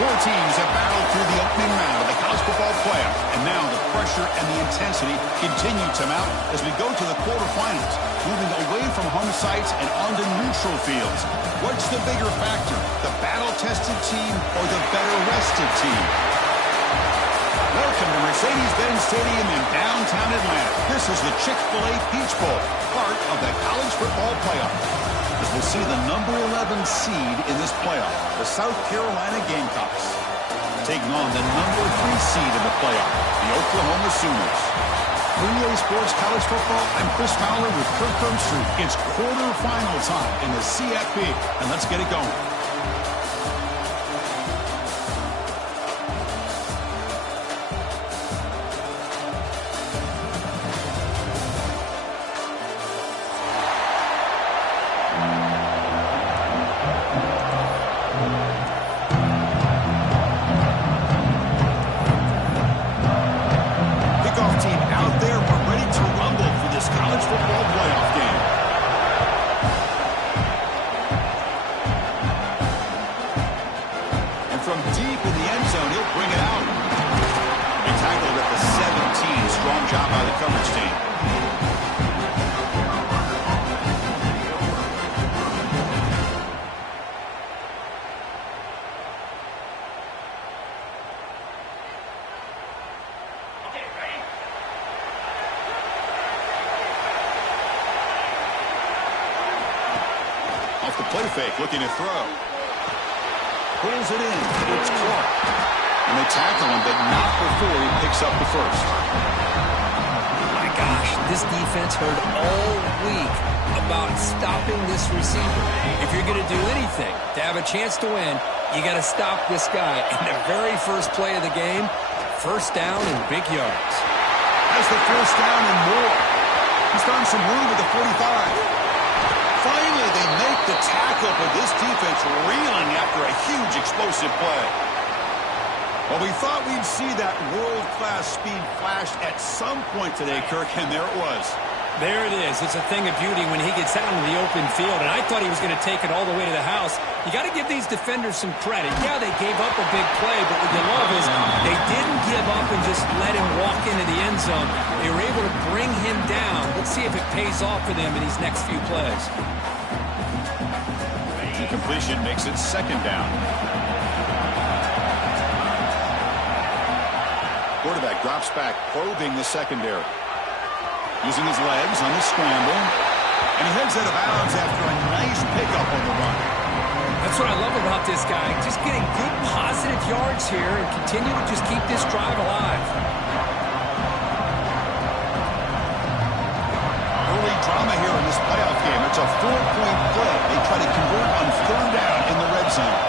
Four teams have battled through the opening round of the college football playoff, and now the pressure and the intensity continue to mount as we go to the quarterfinals, moving away from home sites and onto neutral fields. What's the bigger factor, the battle-tested team or the better-rested team? Welcome to Mercedes-Benz Stadium in downtown Atlanta. This is the Chick-fil-A Peach Bowl, part of the college football playoff. As we'll see the number 11 seed in this playoff, the South Carolina Gamecocks, taking on the number 3 seed in the playoff, the Oklahoma Sooners. For EA Sports College Football, I'm Chris Fowler with Kirk Herbstreit. It's quarterfinal time in the CFP, and let's get it going. Off the play fake, looking to throw. Pulls it in. It's Clark. And they tackle him, but not before he picks up the first. My gosh, this defense heard all week about stopping this receiver. If you're going to do anything to have a chance to win, you got to stop this guy. And the very first play of the game, first down and big yards. Has the first down and more. He's found some room at the 45. Finally, they make the tackle, but this defense reeling after a huge explosive play. Well, we thought we'd see that world-class speed flashed at some point today, Kirk, and there it was. There it is. It's a thing of beauty when he gets out in the open field, and I thought he was going to take it all the way to the house. You got to give these defenders some credit. Yeah, they gave up a big play, but what you love is they didn't give up and just let him walk into the end zone. They were able to bring him down. Let's see if it pays off for them in these next few plays. The completion makes it second down. Quarterback drops back, probing the secondary. Using his legs on the scramble. And he heads out of bounds after a nice pickup on the run. That's what I love about this guy. Just getting good positive yards here and continue to just keep this drive alive. Early drama here in this playoff game. It's a 4-point play. They try to convert on third down in the red zone.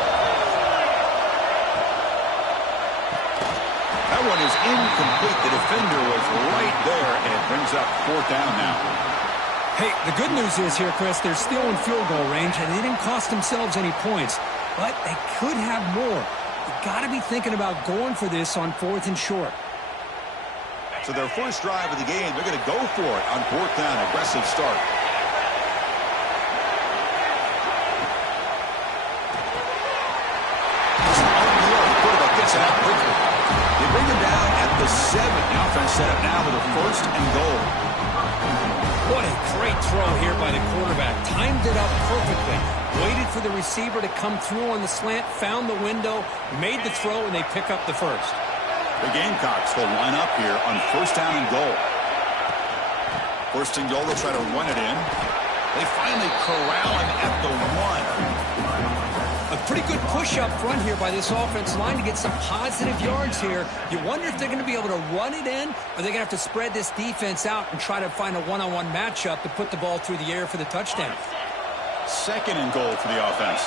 That one is incomplete. The defender was right there, and it brings up fourth down now. Hey, the good news is here, Chris, they're still in field goal range, and they didn't cost themselves any points, but they could have more. You got to be thinking about going for this on fourth and short. So their first drive of the game, they're going to go for it on fourth down. Aggressive start. Quarterback gets it out quickly. They bring him down at the 7. The offense set up now with a first and goal. What a great throw here by the quarterback. Timed it up perfectly. Waited for the receiver to come through on the slant, found the window, made the throw, and they pick up the first. The Gamecocks will line up here on first down and goal. First and goal, they'll try to run it in. They finally corral him at the 1. A pretty good push up front here by this offensive line to get some positive yards here. You wonder if they're going to be able to run it in, or they're going to have to spread this defense out and try to find a one-on-one matchup to put the ball through the air for the touchdown. Second and goal for the offense.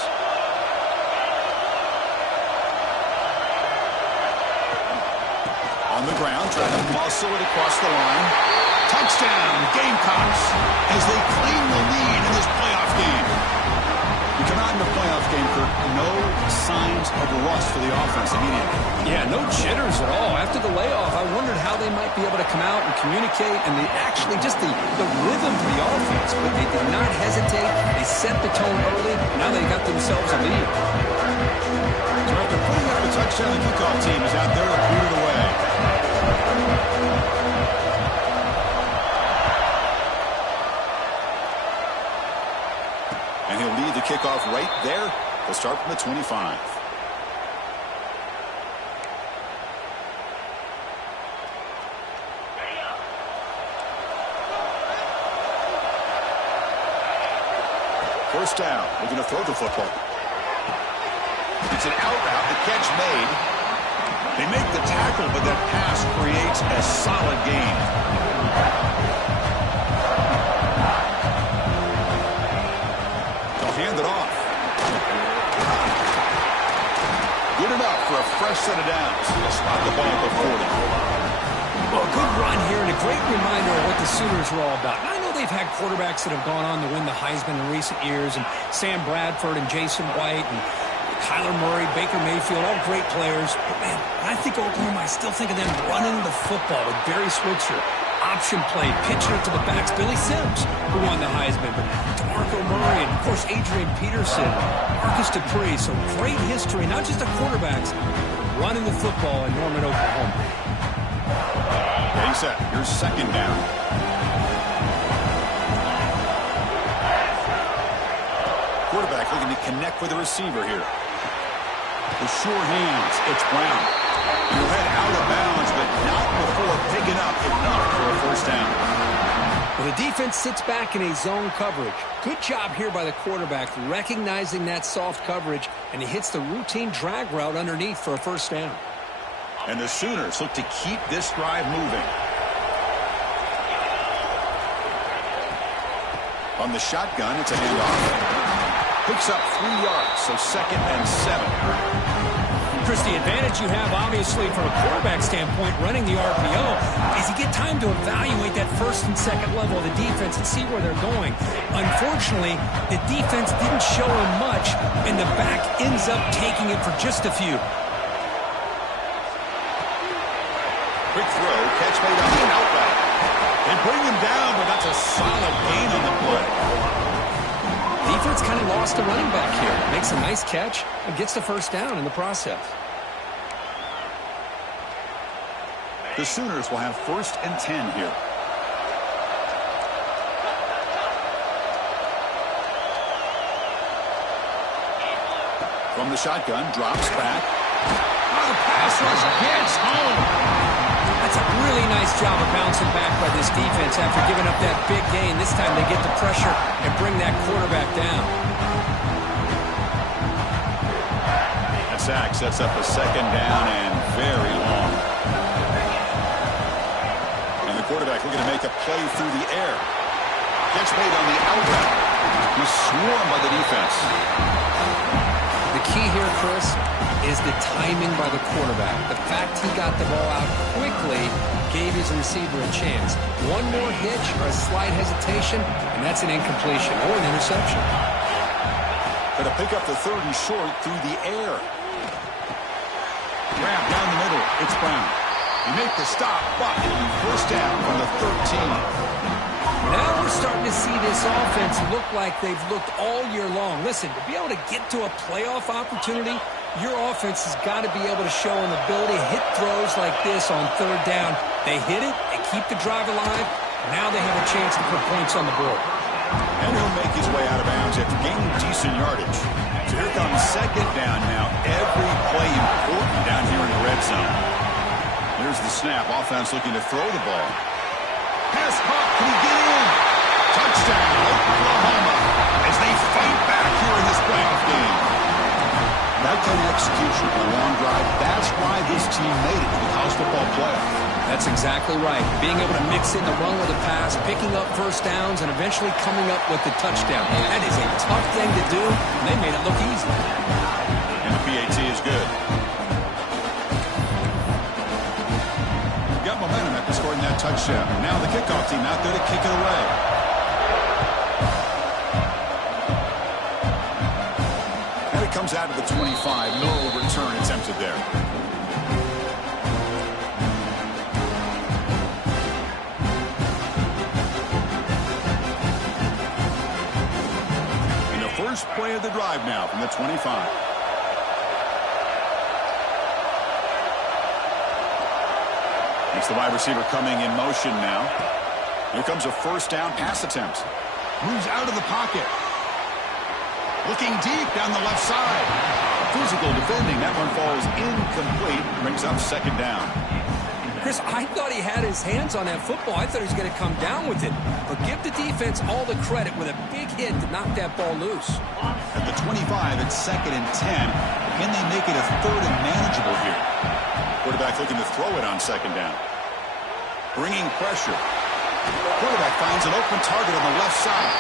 On the ground, trying to muscle it across the line. Touchdown, Gamecocks, as they claim the lead in this playoff game. You come out in the playoff game, Kirk, no signs of rust for the offense immediately. Yeah, no jitters at all. After the layoff, I wondered how they might be able to come out and communicate, and actually just the rhythm of the offense. But they did not hesitate. They set the tone early. Now they got themselves a lead. So after putting up a touchdown. The kickoff team is out there to boot it away. And he'll lead the kickoff right there. He'll start from the 25. First down. We're going to throw the football. It's an out route. The catch made. They make the tackle, but that pass creates a solid gain. They'll hand it off. Good enough for a fresh set of downs. They'll spot the ball at the 40. Well, a good run here and a great reminder of what the Sooners are all about. And I know they've had quarterbacks that have gone on to win the Heisman in recent years, and Sam Bradford and Jason White and Kyler Murray, Baker Mayfield, all great players. But, man, when I think of Oklahoma, I still think of them running the football with Barry Switzer. Option play, pitching it to the backs. Billy Sims, who won the Heisman. But DeMarco Murray and, of course, Adrian Peterson, Marcus Dupree. So great history, not just the quarterbacks, running the football in Norman, Oklahoma. Ready, set. Here's second down. Quarterback looking to connect with the receiver here. With sure hands, it's Brown. He'll head out of bounds, but not before picking up enough for a first down. Well, the defense sits back in a zone coverage. Good job here by the quarterback recognizing that soft coverage, and he hits the routine drag route underneath for a first down. And the Sooners look to keep this drive moving. On the shotgun, it's a handoff. Picks up 3 yards, so 2nd and 7. Chris, the advantage you have, obviously, from a quarterback standpoint, running the RPO, is you get time to evaluate that first and second level of the defense and see where they're going. Unfortunately, the defense didn't show him much, and the back ends up taking it for just a few. Quick throw, catch made on the outright. They bring him down, but that's a solid gain on the play. Defense kind of lost a running back here. Makes a nice catch and gets the first down in the process. The Sooners will have 1st and 10 here. From the shotgun, drops back. Oh, the pass rush gets home. That's a really nice job of bouncing back by this defense after giving up that big gain. This time they get the pressure and bring that quarterback down. That sack sets up a 2nd down and very long. And the quarterback looking to make a play through the air. Catch made on the outright. He's swarmed by the defense. The key here, Chris, is the timing by the quarterback. The fact he got the ball out quickly gave his receiver a chance. One more hitch or a slight hesitation, and that's an incompletion or an interception. Going to pick up the 3rd and short through the air. Grab down the middle. It's Brown. He make the stop, but first down from the 13. Now we're starting to see this offense look like they've looked all year long. Listen, to be able to get to a playoff opportunity, your offense has got to be able to show an ability to hit throws like this on 3rd down. They hit it, they keep the drive alive. Now they have a chance to put points on the board. And he'll make his way out of bounds after gaining decent yardage. So here comes 2nd down now. Every play important down here in the red zone. Here's the snap. Offense looking to throw the ball. Pass caught. Can he get in? Touchdown, Oklahoma, as they fight back here in this playoff game. That kind of execution on a long drive, that's why this team made it to the college football playoff. That's exactly right. Being able to mix in the run with the pass, picking up first downs, and eventually coming up with the touchdown. That is a tough thing to do, and they made it look easy. And the PAT is good. Got momentum after scoring that touchdown. Now the kickoff team out there to kick it away. And it comes out of the 25. No return attempted there. And the first play of the drive now from the 25. It's the wide receiver coming in motion now. Here comes a first down pass attempt. Moves out of the pocket. Looking deep down the left side. Physical defending. That one falls incomplete. Brings up second down. Chris, I thought he had his hands on that football. I thought he was going to come down with it. But give the defense all the credit with a big hit to knock that ball loose. At the 25, it's 2nd and 10. Can they make it a 3rd and manageable here? Quarterback looking to throw it on 2nd down. Bringing pressure. Quarterback finds an open target on the left side.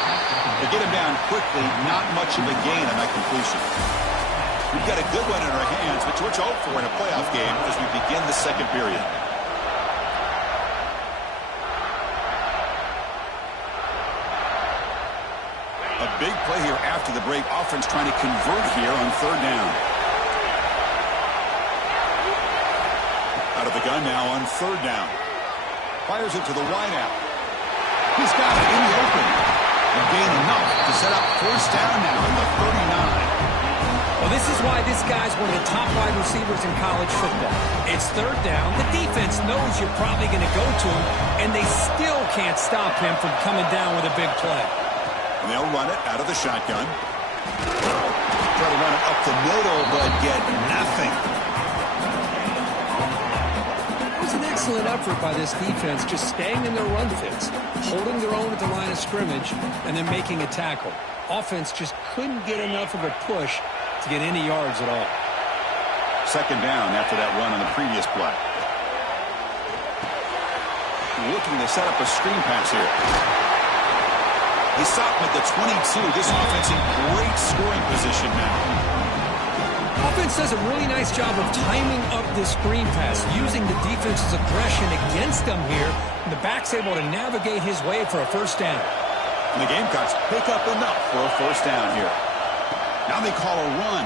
They get him down quickly. Not much of a gain on that completion. We've got a good one in our hands, but what you hope for in a playoff game as we begin the second period. A big play here after the break. Offense trying to convert here on 3rd down. Out of the gun now on 3rd down. Fires it to the wideout. He's got it in the open. And gain enough to set up first down now at the 39. Well, this is why this guy's one of the top wide receivers in college football. It's 3rd down. The defense knows you're probably going to go to him, and they still can't stop him from coming down with a big play. And they'll run it out of the shotgun. Try to run it up the middle, but get nothing. It was an excellent effort by this defense, just staying in their run fits, holding their own at the line of scrimmage, and then making a tackle. Offense just couldn't get enough of a push to get any yards at all. 2nd down after that run on the previous play. Looking to set up a screen pass here. They stop him at the 22. This offense in great scoring position now. Offense does a really nice job of timing up this screen pass, using the defense's aggression against them here. And the back's able to navigate his way for a first down. And the Gamecocks pick up enough for a first down here. Now they call a run.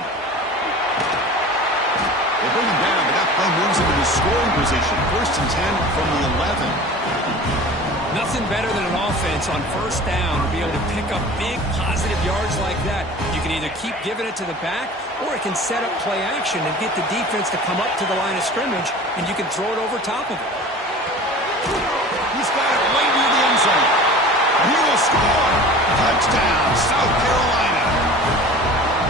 They bring him down, but that play moves him into scoring position. 1st and 10 from the 11. Nothing better than an offense on first down to be able to pick up big positive yards like that. You can either keep giving it to the back, or it can set up play action and get the defense to come up to the line of scrimmage, and you can throw it over top of it. He's got it right near the end zone. And he will score. Touchdown, South Carolina.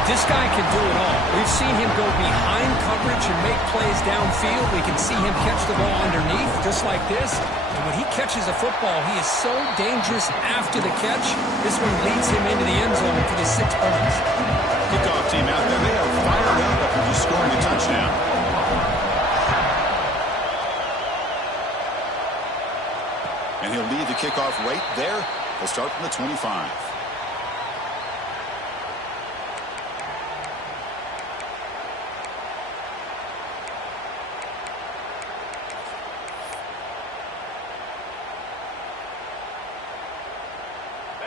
This guy can do it all. We've seen him go behind coverage and make plays downfield. We can see him catch the ball underneath, just like this. And when he catches a football, he is so dangerous after the catch. This one leads him into the end zone for the 6 points. Kickoff team out there. They are fired up after just scoring a touchdown. And he'll lead the kickoff right there. They'll start from the 25.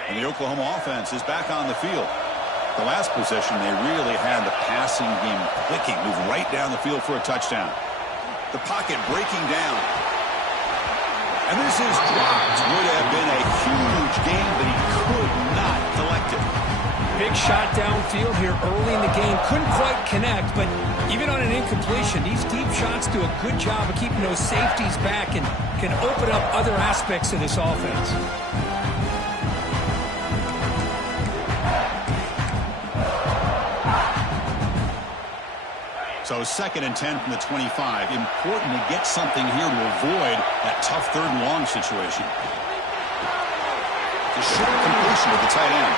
And the Oklahoma offense is back on the field. The last possession, they really had the passing game clicking, moved right down the field for a touchdown. The pocket breaking down. And this is dropped. Would have been a huge game, but he could not collect it. Big shot downfield here early in the game. Couldn't quite connect, but even on an incompletion, these deep shots do a good job of keeping those safeties back and can open up other aspects of this offense. So 2nd and 10 from the 25. Important to get something here to avoid that tough 3rd and long situation. The short completion with the tight end.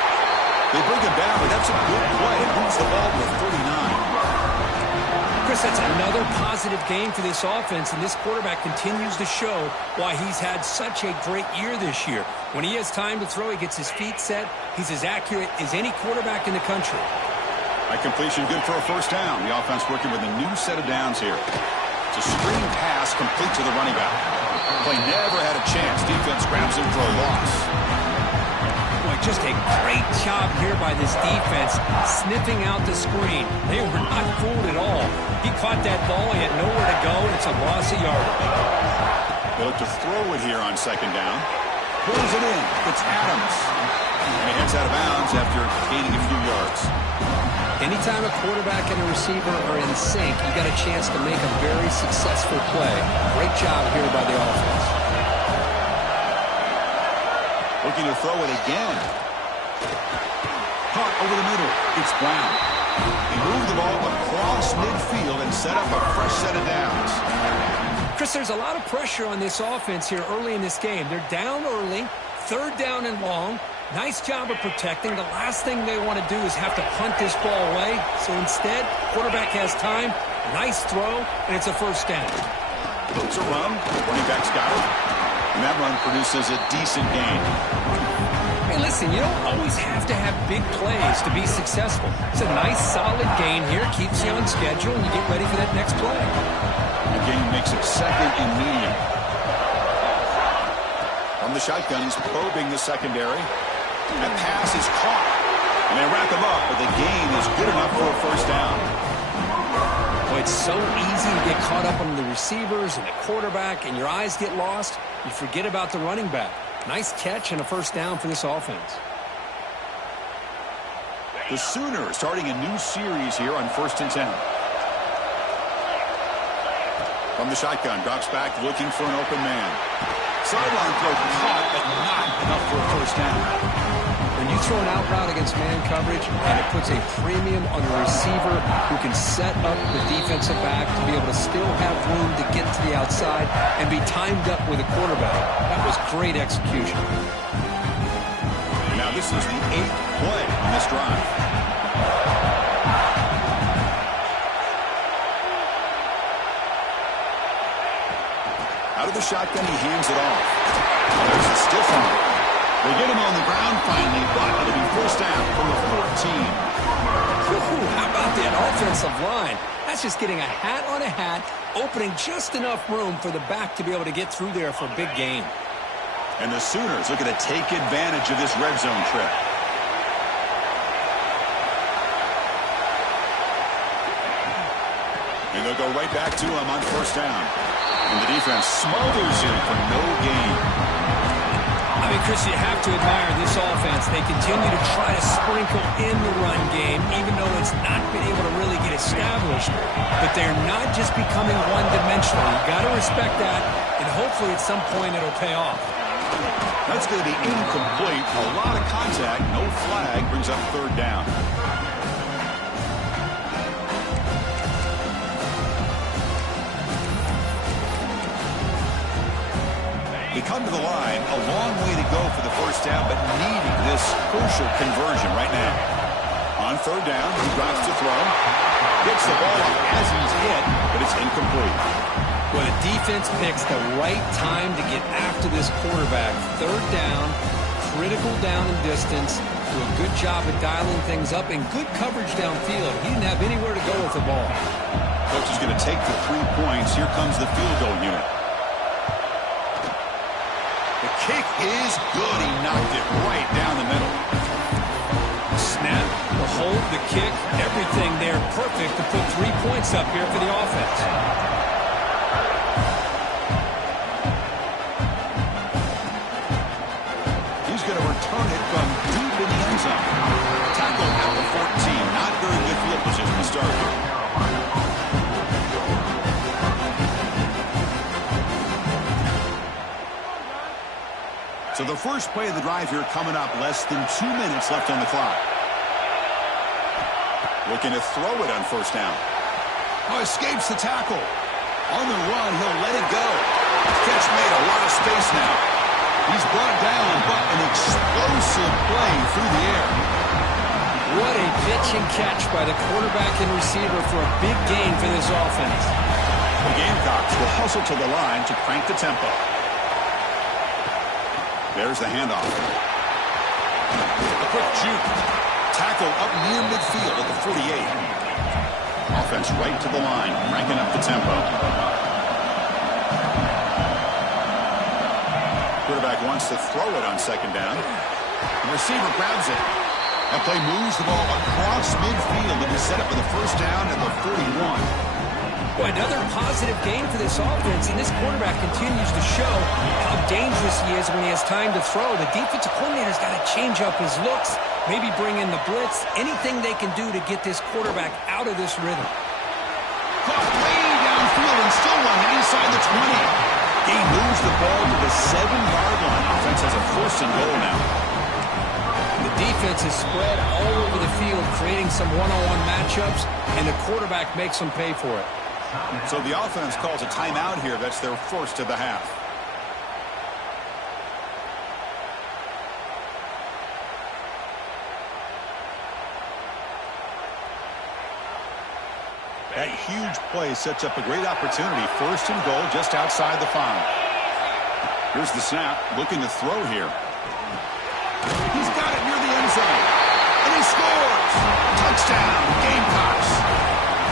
They bring him down, but that's a good play. It moves the ball to the 39. Chris, that's another positive game for this offense, and this quarterback continues to show why he's had such a great year this year. When he has time to throw, he gets his feet set. He's as accurate as any quarterback in the country. That completion good for a first down. The offense working with a new set of downs here. It's a screen pass complete to the running back. Play never had a chance. Defense grabs him for a loss. Boy, just a great job here by this defense, sniffing out the screen. They were not fooled at all. He caught that ball. He had nowhere to go, and it's a loss of yardage. They look to throw it here on 2nd down. Pulls it in. It's Adams. And he heads out of bounds after gaining a few yards. Anytime a quarterback and a receiver are in sync, you got a chance to make a very successful play. Great job here by the offense. Looking to throw it again. Caught over the middle. It's Brown. He moved the ball across midfield and set up a fresh set of downs. Chris, there's a lot of pressure on this offense here early in this game. They're down early, third down and long. Nice job of protecting. The last thing they want to do is have to punt this ball away. So instead, quarterback has time, nice throw, and it's a first down. It's a run. Running back's got it. And that run produces a decent gain. Hey, listen, you don't always have to have big plays to be successful. It's a nice, solid gain here. Keeps you on schedule, and you get ready for that next play. The gain makes it second and medium. From the shotgun, he's probing the secondary. That pass is caught. And they wrap him up, but the gain is good enough for a first down. Boy, it's so easy to get caught up on the receivers and the quarterback, and your eyes get lost. You forget about the running back. Nice catch and a first down for this offense. The Sooners starting a new series here on 1st and 10. From the shotgun, drops back looking for an open man. Sideline throw caught, but not enough for a first down. When you throw an out route against man coverage, and it puts a premium on the receiver who can set up the defensive back to be able to still have room to get to the outside and be timed up with a quarterback. That was great execution. Now this is the 8th play on this drive. Out of the shotgun, he hands it off. There's a stiff arm. They get him on the ground finally, but it'll be first down from the 14. How about that offensive line? That's just getting a hat on a hat, opening just enough room for the back to be able to get through there for a big gain. And the Sooners looking to take advantage of this red zone trip. And they'll go right back to him on first down. And the defense smothers him for no gain. I mean, Chris, you have to admire this offense. They continue to try to sprinkle in the run game, even though it's not been able to really get established. But they're not just becoming one-dimensional. You've got to respect that, and hopefully at some point it'll pay off. That's going to be incomplete. A lot of contact. No flag brings up third down. They come to the line, a long way to go for the first down, but needing this crucial conversion right now. On third down, he drops to throw. Gets the ball up as he's hit, but it's incomplete. Well, the defense picks the right time to get after this quarterback. Third down, critical down and distance. Do a good job of dialing things up and good coverage downfield. He didn't have anywhere to go with the ball. Coach is going to take the 3 points. Here comes the field goal unit. The kick is good. He knocked it right down the middle. Snap, the hold, the kick, everything there perfect to put 3 points up here for the offense. He's going to return it from deep in the end zone. Tackle at the 14. Not very good field position to start here. So the first play of the drive here coming up. Less than 2 minutes left on the clock. Looking to throw it on first down. Oh, escapes the tackle. On the run, he'll let it go. Catch made, a lot of space now. He's brought down, but an explosive play through the air. What a pitch and catch by the quarterback and receiver for a big gain for this offense. The Gamecocks will hustle to the line to crank the tempo. There's the handoff. A quick juke. Tackle up near midfield at the 48. Offense right to the line, cranking up the tempo. Quarterback wants to throw it on second down. The receiver grabs it. That play moves the ball across midfield to be set up for the first down at the 41. Well, another positive game for this offense, and this quarterback continues to show how dangerous he is when he has time to throw. The defensive coordinator's got to change up his looks, maybe bring in the blitz, anything they can do to get this quarterback out of this rhythm. Caught way downfield and still one inside the 20. He moves the ball to the 7-yard line. Offense has a 1st and goal now. The defense is spread all over the field, creating some one-on-one matchups, and the quarterback makes them pay for it. So the offense calls a timeout here. That's their 1st of the half. That huge play sets up a great opportunity. 1st and goal just outside the 5. Here's the snap. Looking to throw here. He's got it near the end zone. And he scores. Touchdown, Gamecocks.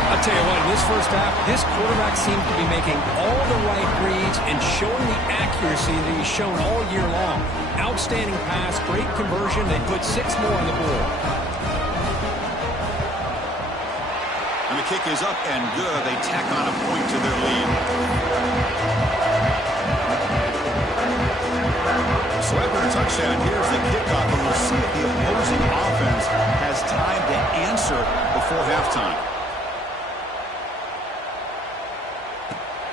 I'll tell you what, in this first half, this quarterback seems to be making all the right reads and showing the accuracy that he's shown all year long. Outstanding pass, great conversion. They put 6 more on the board. And the kick is up and good. They tack on a point to their lead. So after a touchdown, here's the kickoff, and we'll see if the opposing offense has time to answer before halftime.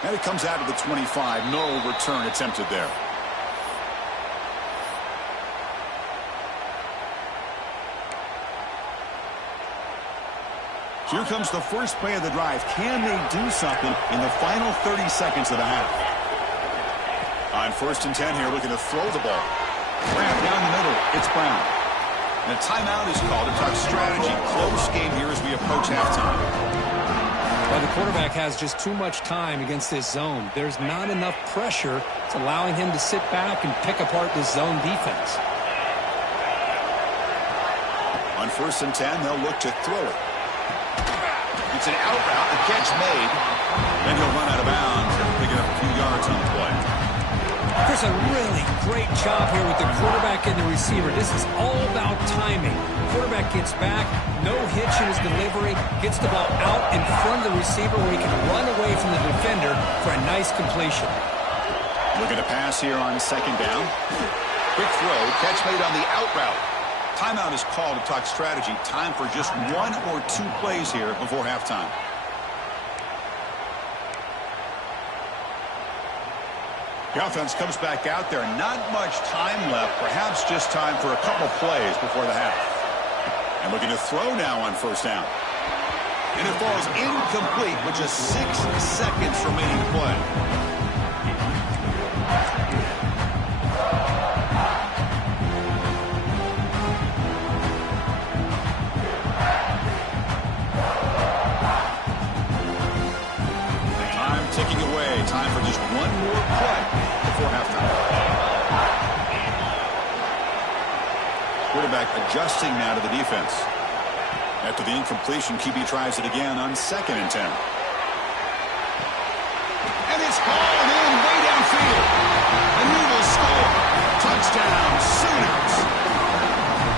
And it comes out of the 25. No return attempted there. Here comes the first play of the drive. Can they do something in the final 30 seconds of the half? On 1st and 10 here, looking to throw the ball. Brown down the middle. It's Brown. And a timeout is called to talk strategy. Close game here as we approach halftime. Well, the quarterback has just too much time against this zone. There's not enough pressure. It's allowing him to sit back and pick apart this zone defense. On 1st and 10, they'll look to throw it. It's an out route. The catch made. Then he'll run out of bounds and pick up a few yards on the play. There's a really great job here with the quarterback and the receiver. This is all about timing. Quarterback gets back, no hitch in his delivery, gets the ball out in front of the receiver where he can run away from the defender for a nice completion. Looking to pass here on 2nd down. Quick throw, catch made on the out route. Timeout is called to talk strategy. Time for just 1 or 2 plays here before halftime. The offense comes back out there. Not much time left. Perhaps just time for a couple plays before the half. And looking to throw now on 1st down. And it falls incomplete with just 6 seconds remaining to play. Time ticking away. Time for just 1 more play before halftime. Quarterback adjusting now to the defense. After the incompletion, QB tries it again on 2nd and 10. And it's hauled in way downfield. And he will score. Touchdown, Sooners.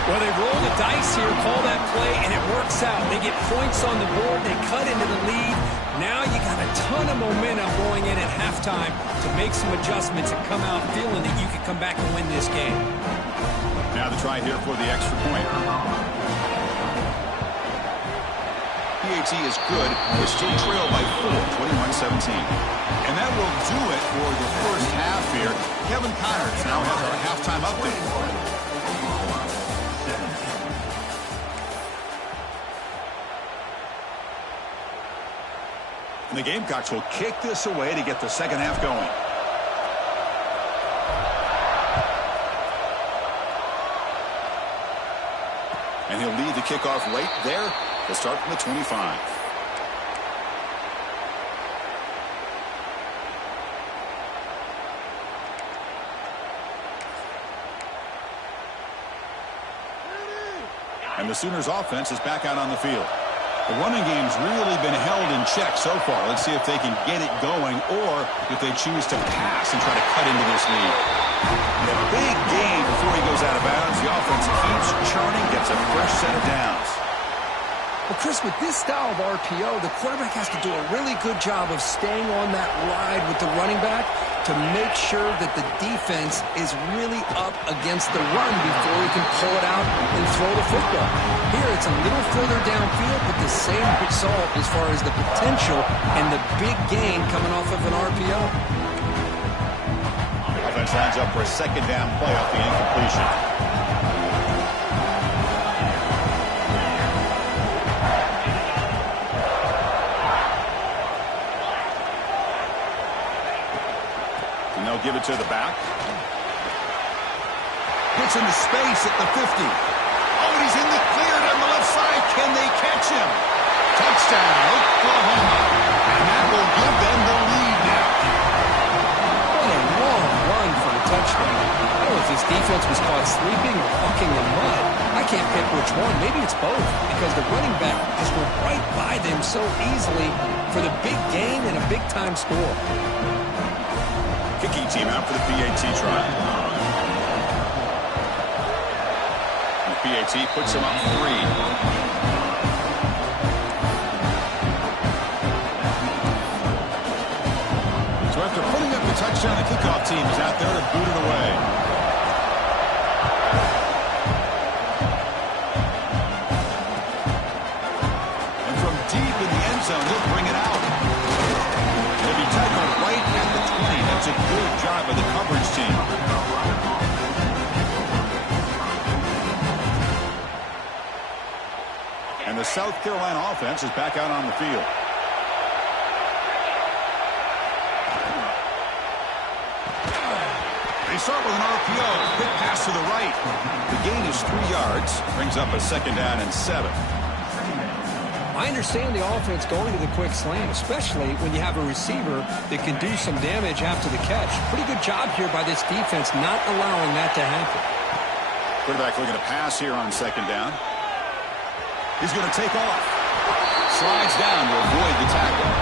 Well, they roll the dice here, call that play, and it works out. They get points on the board. They cut into the lead. Now you got a ton of momentum going in at halftime to make some adjustments and come out feeling that you can come back and win this game. Now the try here for the extra point. PAT is good. They still trail by 4, 21-17. And that will do it for the first half here. Kevin Connors now has our halftime update. And the Gamecocks will kick this away to get the second half going. And he'll lead the kickoff right there. He'll start from the 25. And the Sooners offense is back out on the field. The running game's really been held in check so far. Let's see if they can get it going or if they choose to pass and try to cut into this lead. And a big gain before he goes out of bounds. The offense keeps churning, gets a fresh set of downs. Well, Chris, with this style of RPO, the quarterback has to do a really good job of staying on that ride with the running back to make sure that the defense is really up against the run before he can pull it out and throw the football. Here, it's a little further downfield, but the same result as far as the potential and the big gain coming off of an RPO. Offense lines up for a second down play off the incompletion. Give it to the back. Gets into space at the 50. Oh, and he's in the clear down the left side. Can they catch him? Touchdown, Oklahoma. And that will give them the lead now. What a long run for a touchdown. I don't know if this defense was caught sleeping or walking in mud. I can't pick which one. Maybe it's both, because the running back just went right by them so easily for the big gain and a big-time score. Kicking team out for the PAT try. The PAT puts him up 3. So after putting up the touchdown, the kickoff team is out there to boot it away. And from deep in the end zone, he'll bring it out. He'll be tackled right at the 20. That's a good job by the coverage team. And the South Carolina offense is back out on the field. They start with an RPO. Quick pass to the right. The gain is 3 yards. Brings up a second down and 7. I understand the offense going to the quick slant, especially when you have a receiver that can do some damage after the catch. Pretty good job here by this defense not allowing that to happen. Quarterback looking to pass here on second down. He's going to take off. Slides down to avoid the tackle.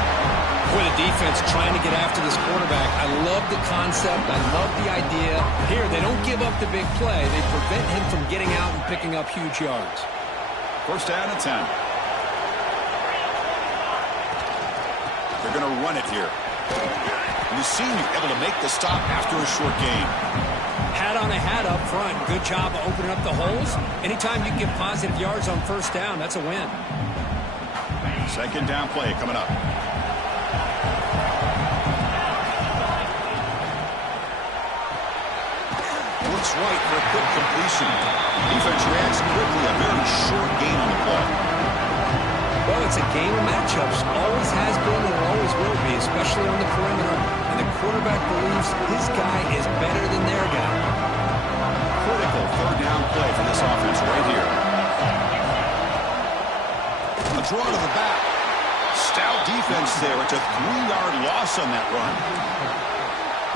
Boy, the defense trying to get after this quarterback. I love the concept. I love the idea. Here, they don't give up the big play. They prevent him from getting out and picking up huge yards. First down and 10. They're going to run it here. And the senior able to make the stop after a short gain. Hat on a hat up front. Good job of opening up the holes. Anytime you can get positive yards on first down, that's a win. Second down play coming up. Looks right for a quick completion. Defense reacts quickly. A very short gain on the play. Well, it's a game of matchups. Always has been and always will be, especially on the perimeter. And the quarterback believes his guy is better than their guy. Critical third down play for this offense right here. A draw to the back. Stout defense there. It's a 3-yard loss on that run.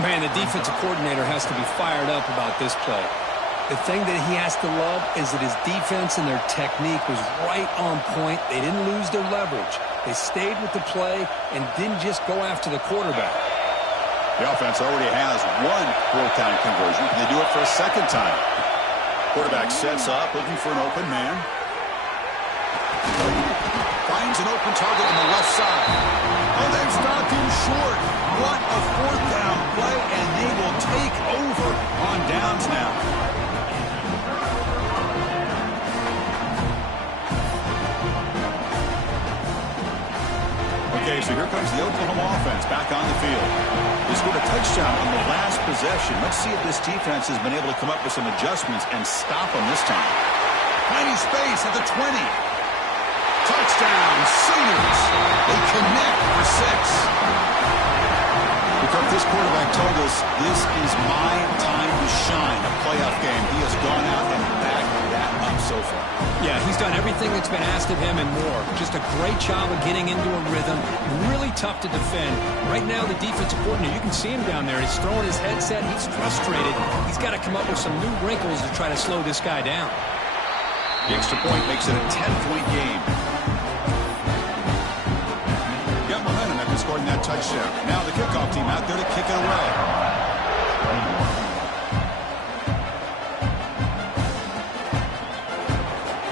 Man, the defensive coordinator has to be fired up about this play. The thing that he has to love is that his defense and their technique was right on point. They didn't lose their leverage. They stayed with the play and didn't just go after the quarterback. The offense already has one fourth-down conversion. Can they do it for a second time? Quarterback sets up, looking for an open man. Finds an open target on the left side. Oh, that's knocked him short. What a fourth-down play, and they will take over on downs now. Okay, so here comes the Oklahoma offense back on the field. They scored a touchdown on the last possession. Let's see if this defense has been able to come up with some adjustments and stop them this time. Tiny space at the 20. Touchdown, Sooners. They connect for 6. Because this quarterback told us this is my time to shine, a playoff game. He has gone out and backed that up so far. Yeah, he's done everything that's been asked of him and more. Just a great job of getting into a rhythm. Really tough to defend. Right now, the defensive coordinator, you can see him down there. He's throwing his headset. He's frustrated. He's got to come up with some new wrinkles to try to slow this guy down. The extra point makes it a 10-point game. Got momentum after scoring that touchdown. Now the kickoff team out there to kick it away.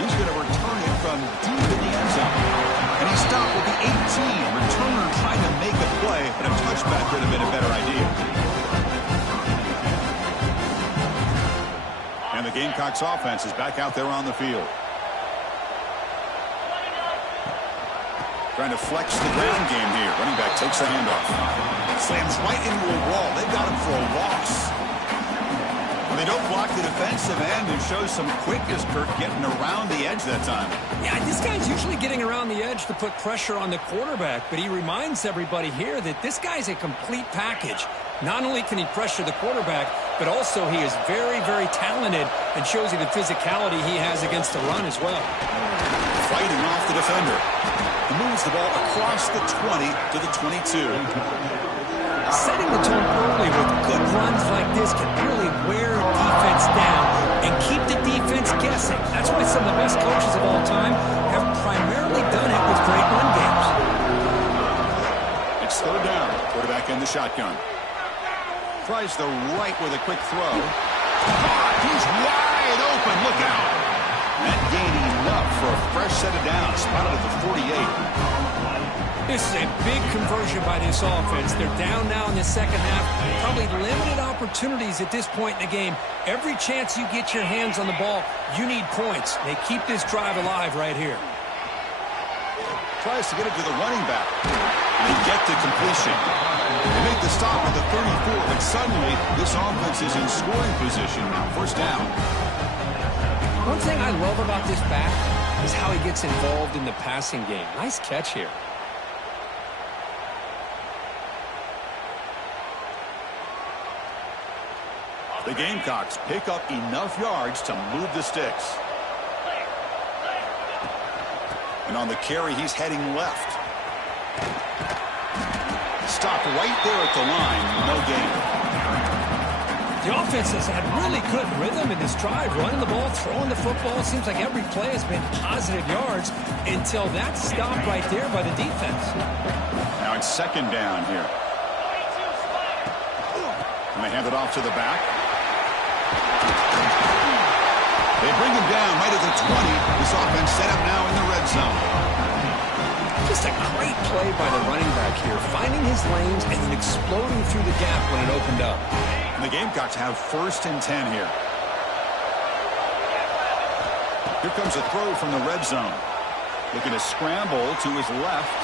He's going to return it from deep in the end zone. could have been a better idea. And the Gamecocks offense is back out there on the field. Trying to flex the ground game here. Running back takes the handoff. Slams right into a wall. They've got him for a loss. Well, they don't block the defensive end and show some quickness, Kirk, getting around the edge that time. Yeah, this guy's usually getting around the edge to put pressure on the quarterback, but he reminds everybody here that this guy's a complete package. Not only can he pressure the quarterback, but also he is very, very talented and shows you the physicality he has against the run as well. Fighting off the defender. He moves the ball across the 20 to the 22. Setting the tone early with good runs like this can really wear defense down and keep the defense guessing. That's why some of the best coaches of all time have primarily done it with great run games. It's third down. Quarterback in the shotgun. Tries the right with a quick throw. He's wide open. Look out. That gain enough for a fresh set of downs. Spotted at the 48. This is a big conversion by this offense. They're down now in the second half. Probably limited opportunities at this point in the game. Every chance you get your hands on the ball, you need points. They keep this drive alive right here. Tries to get it to the running back. And they get to completion. They make the stop at the 34, but suddenly this offense is in scoring position now. First down. One thing I love about this back is how he gets involved in the passing game. Nice catch here. The Gamecocks pick up enough yards to move the sticks. And on the carry, he's heading left. Stopped right there at the line. No gain. The offense has had really good rhythm in this drive. Running the ball, throwing the football. It seems like every play has been positive yards until that stop right there by the defense. Now it's second down here. And they hand it off to the back. They bring him down right at the 20. This offense set up now in the red zone. Just a great play by the running back here, finding his lanes and then exploding through the gap when it opened up. And the Gamecocks have first and 10 here. Here comes a throw from the red zone. Looking to scramble to his left.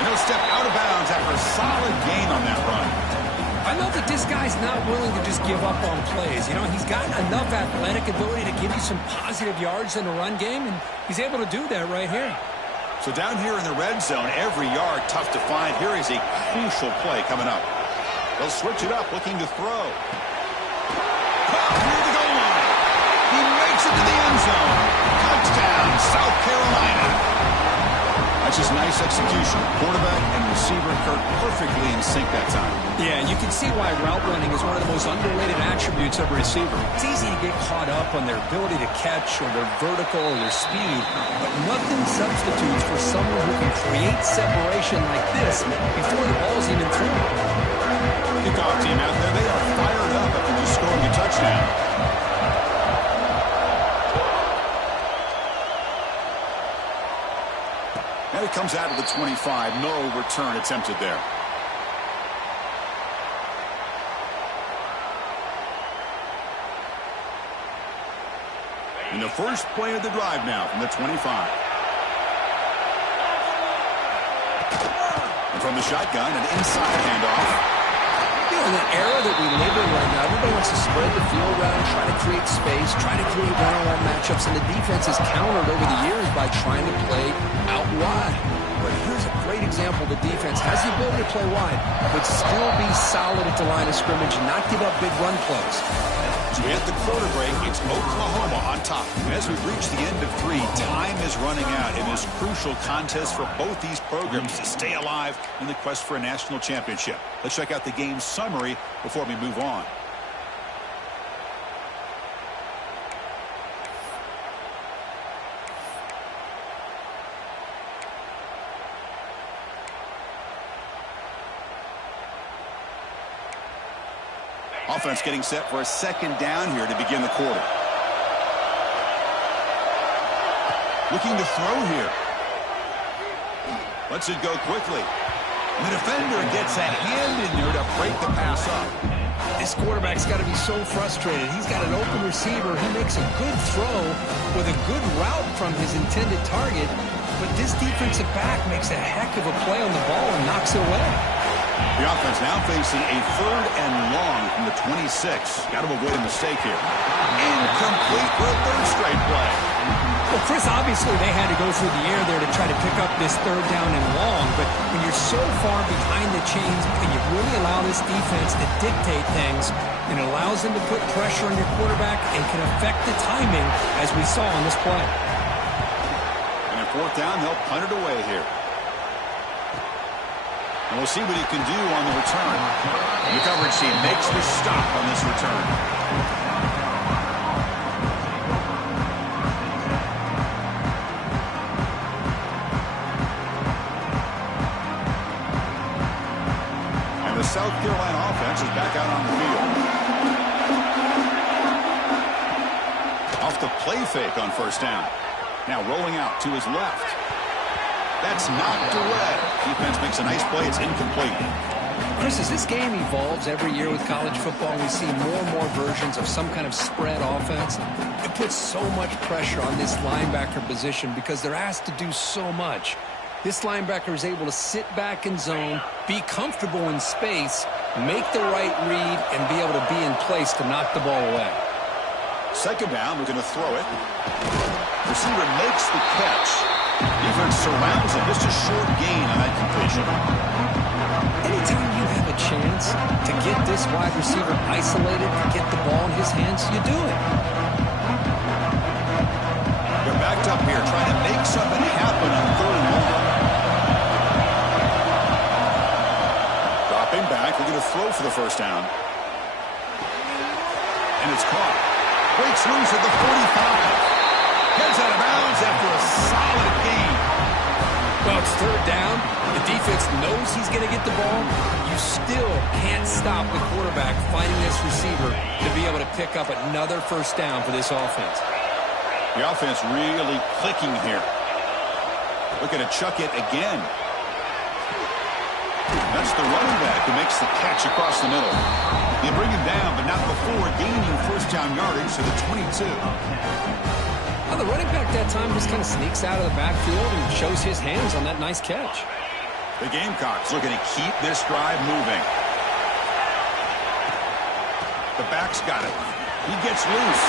And he'll step out of bounds after a solid gain on that run. I love that this guy's not willing to just give up on plays. You know, he's got enough athletic ability to give you some positive yards in the run game, and he's able to do that right here. So down here in the red zone, every yard tough to find. Here is a crucial play coming up. They'll switch it up, looking to throw. Near the goal line. He makes it to the end zone. Touchdown, South Carolina. That's just nice execution. Quarterback and receiver, Kirk, perfectly in sync that time. Yeah, you can see why route running is one of the most underrated attributes of a receiver. It's easy to get caught up on their ability to catch or their vertical or their speed, but nothing substitutes for someone who can create separation like this before the ball's even thrown. Kickoff team out there, they are fired up after just scoring a touchdown. And it comes out of the 25. No return attempted there. In the first play of the drive now from the 25. And from the shotgun, an inside handoff. In the era that we live in right now, everybody wants to spread the field around, try to create space, try to create one-on-one matchups, and the defense has countered over the years by trying to play out wide. But here's a great example. The defense has the ability to play wide, but still be solid at the line of scrimmage and not give up big run plays. So at the quarter break, it's Oklahoma on top. And as we've reached the end of 3, time is running out in this crucial contest for both these programs to stay alive in the quest for a national championship. Let's check out the game summary before we move on. Offense getting set for a second down here to begin the quarter. Looking to throw here. Lets it go quickly. The defender gets that hand in there to break the pass up. This quarterback's got to be so frustrated. He's got an open receiver. He makes a good throw with a good route from his intended target, but this defensive back makes a heck of a play on the ball and knocks it away. The offense now facing a 3rd and long from the 26. Got to avoid a mistake here. Incomplete for a 3rd straight play. Well, Chris, obviously they had to go through the air there to try to pick up this 3rd down and long, but when you're so far behind the chains, can you really allow this defense to dictate things? And it allows them to put pressure on your quarterback and can affect the timing, as we saw on this play. And at 4th down, they'll punt it away here. And we'll see what he can do on the return. The coverage team makes the stop on this return. The South Carolina offense is back out on the field. Off the play fake on 1st down. Now rolling out to his left. That's knocked away. Defense makes a nice play. It's incomplete. Chris, as this game evolves every year with college football, we see more and more versions of some kind of spread offense. It puts so much pressure on this linebacker position because they're asked to do so much. This linebacker is able to sit back in zone, be comfortable in space, make the right read, and be able to be in place to knock the ball away. 2nd down, we're going to throw it. Receiver makes the catch. Defense surrounds him. Just a short gain on that completion. Anytime you have a chance to get this wide receiver isolated, to get the ball in his hands, you do it. They're backed up here, trying to make something happen on 3rd and long. Dropping back, we're going to throw for the 1st down. And it's caught. Breaks loose at the 45. Heads out of bounds after a solid gain. Well, it's 3rd down. The defense knows he's going to get the ball. You still can't stop the quarterback finding this receiver to be able to pick up another 1st down for this offense. The offense really clicking here. Looking to chuck it again. That's the running back who makes the catch across the middle. They bring him down, but not before gaining 1st down yardage to the 22. Well, the running back that time just kind of sneaks out of the backfield and shows his hands on that nice catch. The Gamecocks looking to keep this drive moving. The back's got it. He gets loose.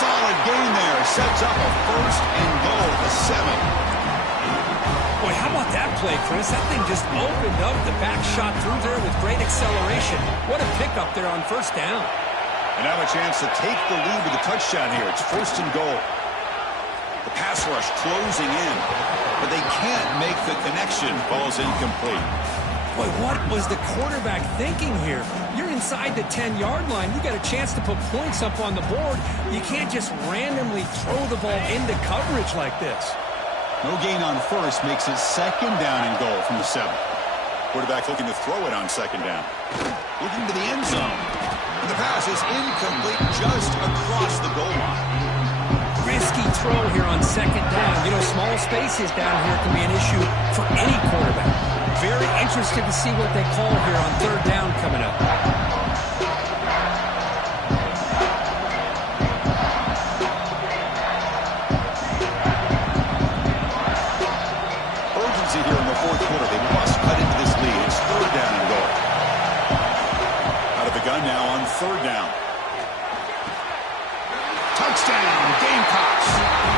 Solid gain there. Sets up a 1st and goal at the 7. Boy, how about that play, Chris? That thing just opened up. The back shot through there with great acceleration. What a pickup there on 1st down. And have a chance to take the lead with a touchdown here. It's 1st and goal. The pass rush closing in, but they can't make the connection. Ball's incomplete. Boy, what was the quarterback thinking here? You're inside the 10-yard line. You got a chance to put points up on the board. You can't just randomly throw the ball into coverage like this. No gain on 1st makes it 2nd down and goal from the 7. Quarterback looking to throw it on 2nd down. Looking to the end zone. And the pass is incomplete just across the goal line. Risky throw here on 2nd down. You know, small spaces down here can be an issue for any quarterback. Very interested to see what they call here on 3rd down coming up. Urgency here in the 4th quarter. They must cut into this lead. It's 3rd down and goal. Out of the gun now on 3rd down. Touchdown, Gamecocks.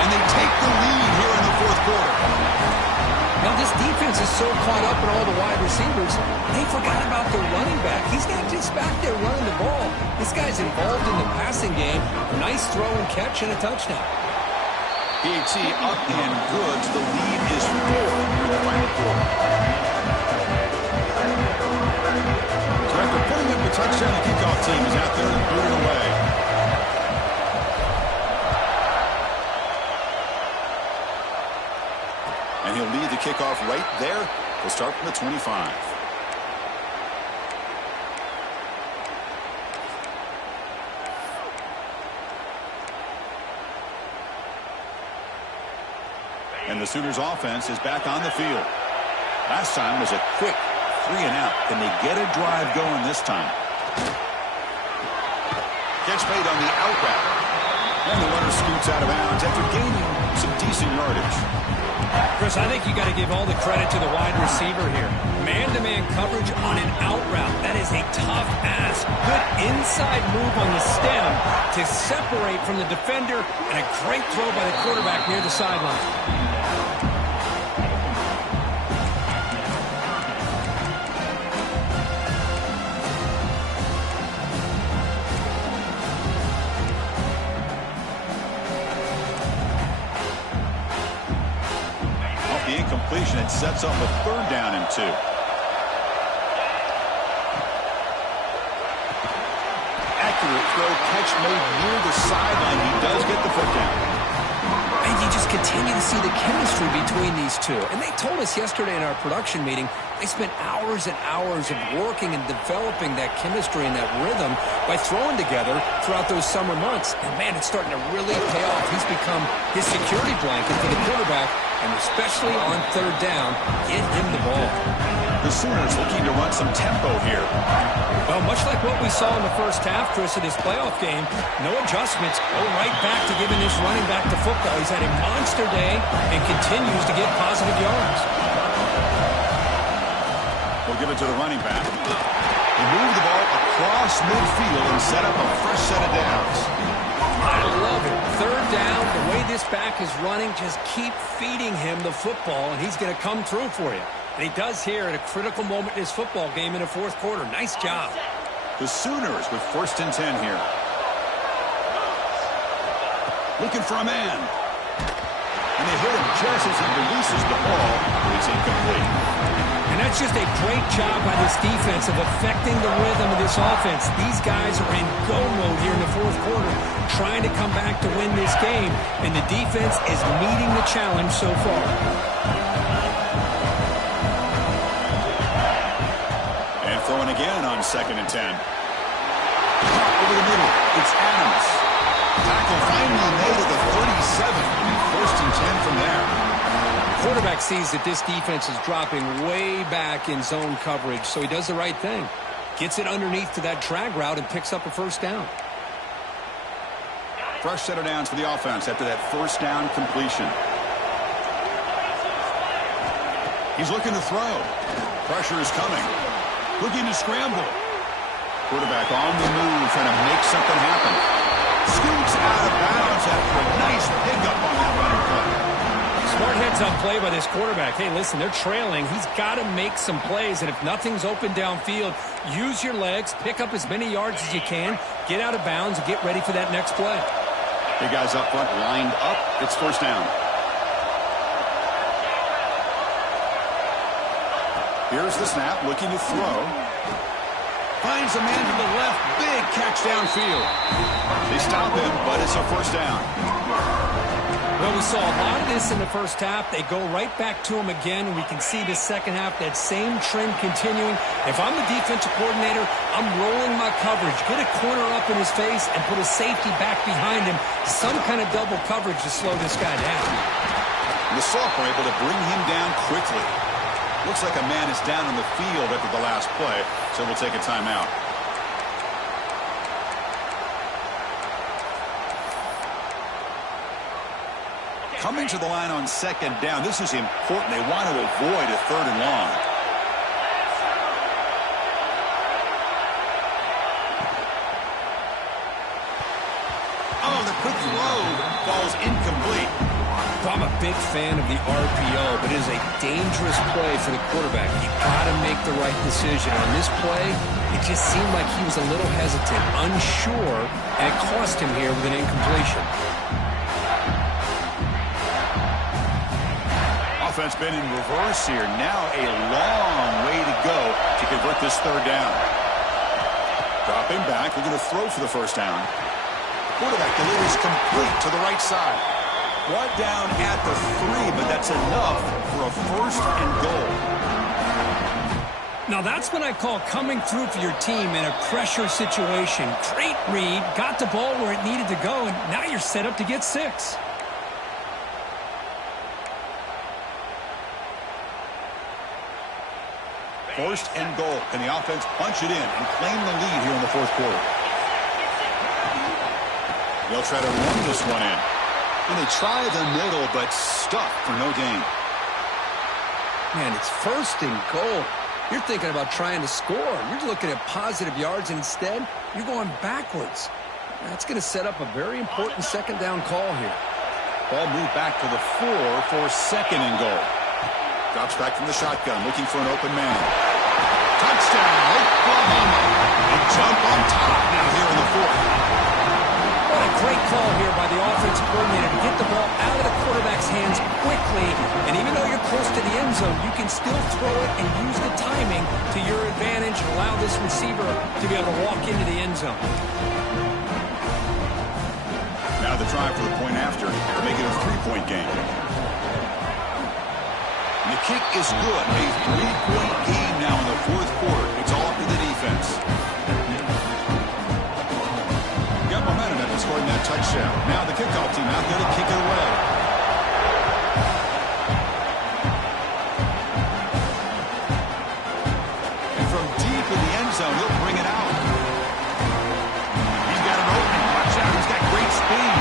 And they take the lead here in the 4th quarter. Now, this defense is so caught up in all the wide receivers, they forgot about their running back. He's not just back there running the ball. This guy's involved in the passing game. Nice throw and catch and a touchdown. PAT up and good. The lead is 4 in the final quarter. So after putting up the touchdown, the kickoff team is out there and booting away. And he'll lead the kickoff right there. We'll start from the 25. And the Sooners offense is back on the field. Last time was a quick 3-and-out. Can they get a drive going this time? Catch made on the out route. And the runner scoots out of bounds after gaining some decent yardage. Chris, I think you got to give all the credit to the wide receiver here. Man-to-man coverage on an out route. That is a tough ask. Good inside move on the stem to separate from the defender, and a great throw by the quarterback near the sideline. Incompletion, it sets up a 3rd down and 2. Accurate throw, catch made near the sideline. He does get the foot down. And you just continue to see the chemistry between these two. And they told us yesterday in our production meeting, they spent hours and hours of working and developing that chemistry and that rhythm by throwing together throughout those summer months. And, man, it's starting to really pay off. He's become his security blanket for the quarterback, and especially on 3rd down, get him the ball. The Sooners looking to run some tempo here. Well, much like what we saw in the first half, Chris, of this playoff game, no adjustments. Go right back to giving this running back the football. He's had a monster day and continues to get positive yards. We'll give it to the running back. He moved the ball across midfield and set up a fresh set of downs. I love it. 3rd down, the way this back is running, just keep feeding him the football, and he's going to come through for you. And he does here at a critical moment in his football game in the 4th quarter. Nice job. The Sooners with 1st and 10 here. Looking for a man. And they hit him just as he releases the ball. It's incomplete. And that's just a great job by this defense of affecting the rhythm of this offense. These guys are in go mode here in the 4th quarter, trying to come back to win this game. And the defense is meeting the challenge so far. And throwing again on 2nd and 10. Over the middle, it's Adams. Tackle finally made at the 37. 1st and 10 from there. Quarterback sees that this defense is dropping way back in zone coverage, so he does the right thing. Gets it underneath to that drag route and picks up a 1st down. Fresh set of downs for the offense after that 1st down completion. He's looking to throw. Pressure is coming. Looking to scramble. Quarterback on the move, trying to make something happen. Scoots out of bounds after a nice pickup on that running play. Smart heads-up play by this quarterback. Hey, listen, they're trailing. He's got to make some plays, and if nothing's open downfield, use your legs, pick up as many yards as you can, get out of bounds, and get ready for that next play. Big guys up front lined up. It's 1st down. Here's the snap, looking to throw. Finds a man to the left. Big catch downfield. They stop him, but it's a 1st down. Well, we saw a lot of this in the first half. They go right back to him again, and we can see the second half, that same trend continuing. If I'm the defensive coordinator, I'm rolling my coverage. Get a corner up in his face and put a safety back behind him. Some kind of double coverage to slow this guy down. And the Soft were able to bring him down quickly. Looks like a man is down on the field after the last play, so we'll take a timeout. Coming to the line on 2nd down. This is important. They want to avoid a 3rd and long. Oh, the quick throw falls incomplete. I'm a big fan of the RPO, but it is a dangerous play for the quarterback. You've got to make the right decision. On this play, it just seemed like he was a little hesitant, unsure, and it cost him here with an incompletion. Offense been in reverse here. Now a long way to go to convert this 3rd down. Dropping back, looking to throw for the 1st down. Quarterback delivers complete to the right side. Brought down at the 3, but that's enough for a 1st and goal. Now that's what I call coming through for your team in a pressure situation. Great read, got the ball where it needed to go, and now you're set up to get 6. First and goal. Can the offense punch it in and claim the lead here in the fourth quarter? They'll try to run this one in. And they try the middle, but stuck for no gain. Man, it's first and goal. You're thinking about trying to score. You're looking at positive yards, and instead, you're going backwards. That's going to set up a very important second down call here. Ball moved back to the 4 for second and goal. Drops back from the shotgun, looking for an open man. Touchdown, Oklahoma. A jump on top now here in the fourth. What a great call here by the offensive coordinator to get the ball out of the quarterback's hands quickly. And even though you're close to the end zone, you can still throw it and use the timing to your advantage and allow this receiver to be able to walk into the end zone. Now the try for the point after to make it a 3-point game. And the kick is good. A 3-point game now in the fourth quarter. It's all up to the defense. Got momentum after scoring that touchdown. Now the kickoff team out there to kick it away. And from deep in the end zone, he'll bring it out. He's got an opening. Watch out. He's got great speed.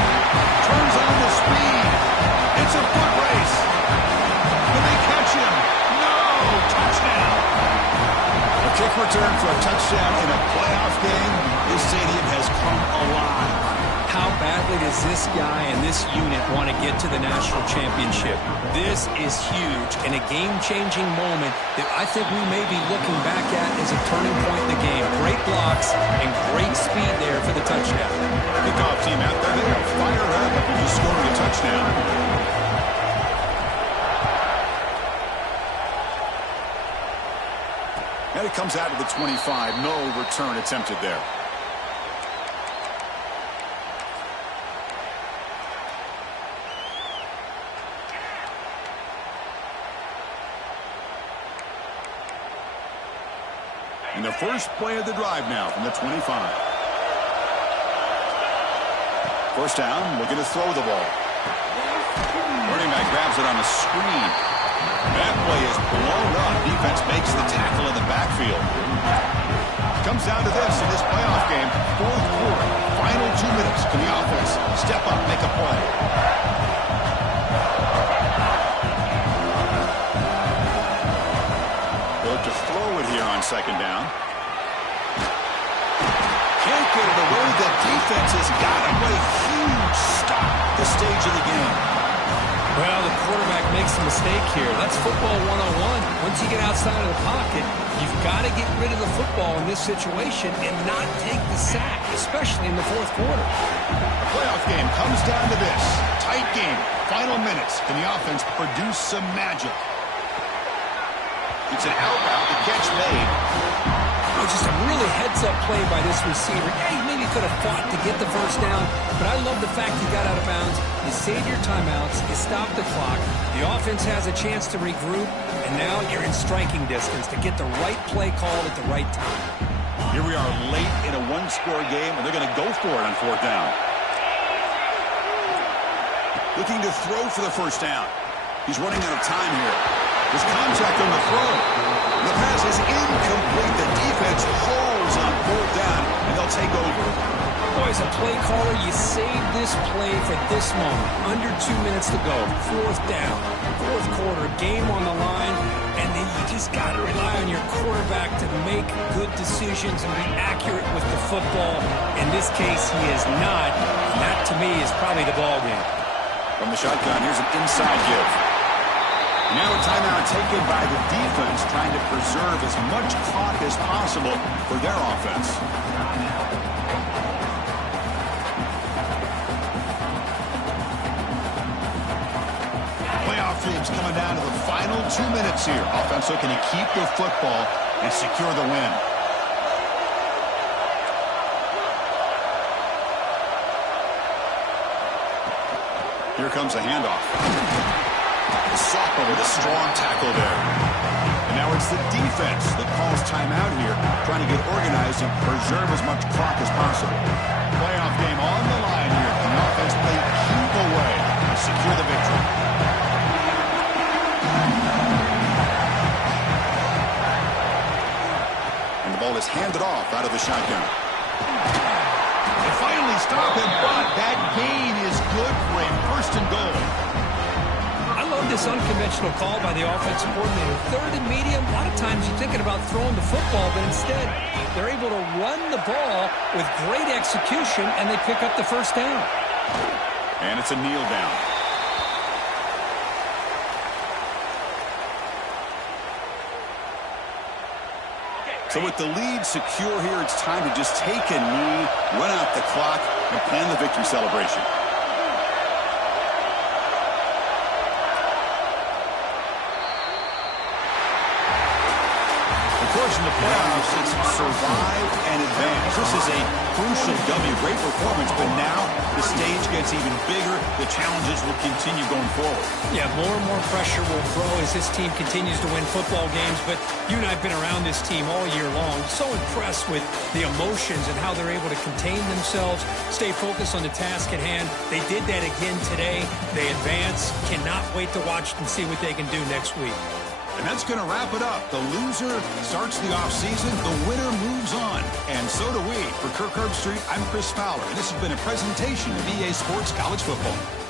Turns on the speed. It's a foot race. Can they catch him? No! Touchdown! A kick return for a touchdown in a playoff game. This stadium has come alive. How badly does this guy and this unit want to get to the national championship? This is huge and a game-changing moment that I think we may be looking back at as a turning point in the game. Great blocks and great speed there for the touchdown. Kickoff team out there. They are fired up after just scoring a touchdown. And it comes out to the 25. No return attempted there. And the first play of the drive now from the 25. First down, looking to throw the ball. Running back grabs it on a screen. That play is blown up. Defense makes the tackle in the backfield. Comes down to this in this playoff game. Fourth quarter, final 2 minutes. Can the offense step up, make a play? Look to throw it here on second down. Can't get it away. The defense has got him. What a huge stop at this stage of the game. Well, the quarterback makes a mistake here. That's football 101. Once you get outside of the pocket, you've got to get rid of the football in this situation and not take the sack, especially in the fourth quarter. The playoff game comes down to this. Tight game. Final minutes. Can the offense produce some magic? It's an out-route. The catch made. Oh, just a really heads-up play by this receiver. Yeah, he maybe could have fought to get the first down, but I love the fact he got out of bounds. You save your timeouts, you stop the clock, the offense has a chance to regroup, and now you're in striking distance to get the right play called at the right time. Here we are late in a one-score game, and they're going to go for it on fourth down. Looking to throw for the first down. He's running out of time here. There's contact on the throw. The pass is incomplete. The defense holds on fourth down, and they'll take over. Boy, as a play caller, you save this play for this moment. Under 2 minutes to go. Fourth down. Fourth quarter. Game on the line. And then you just got to rely on your quarterback to make good decisions and be accurate with the football. In this case, he is not. And that, to me, is probably the ball game. From the shotgun, here's an inside give. Now a timeout taken by the defense, trying to preserve as much clock as possible for their offense. Playoff games coming down to the final 2 minutes here. Offense looking to keep the football and secure the win. Here comes a handoff. Soppa with a strong tackle there. And now it's the defense that calls timeout here, trying to get organized and preserve as much clock as possible. Playoff game on the line here. Can the offense play keep away and secure the victory? hand it off out of the shotgun. They finally stop him, but that gain is good for a first and goal. I love this unconventional call by the offensive coordinator. Third and medium, a lot of times you're thinking about throwing the football, but instead they're able to run the ball with great execution, and they pick up the first down. And it's a kneel down. So with the lead secure here, it's time to just take a knee, run out the clock, and plan the victory celebration. Of course, in the playoffs, it's survive and advance. This is a crucial W. Great performance, but now the stage gets even bigger. The challenges will continue going forward. Yeah, more and more pressure will grow as this team continues to win football games, but you and I have been around this team all year long. So impressed with the emotions and how they're able to contain themselves, stay focused on the task at hand. They did that again today. They advance. Cannot wait to watch and see what they can do next week. And that's going to wrap it up. The loser starts the offseason. The winner moves on. And so do we. For Kirk Herbstreit, I'm Chris Fowler. And this has been a presentation of EA Sports College Football.